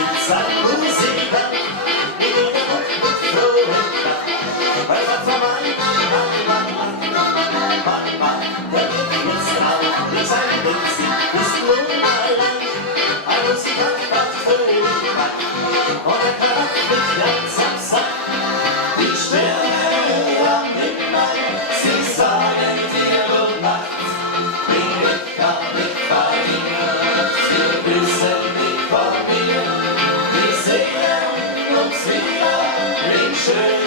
mit seinen Musikern, mit ihnen und mit frohen Dank. Weil das war Mann, der geht jetzt auf mit seinem Benzin, ist nun allein. Ein Musikant macht völlig krank, und er kann auch nicht ganz absagen. Die Sterne am Himmel, sie sagen dir gute Nacht. Ich kann nicht verlieren, sie grüßen dich von mir. Wir sehen uns wieder in schön.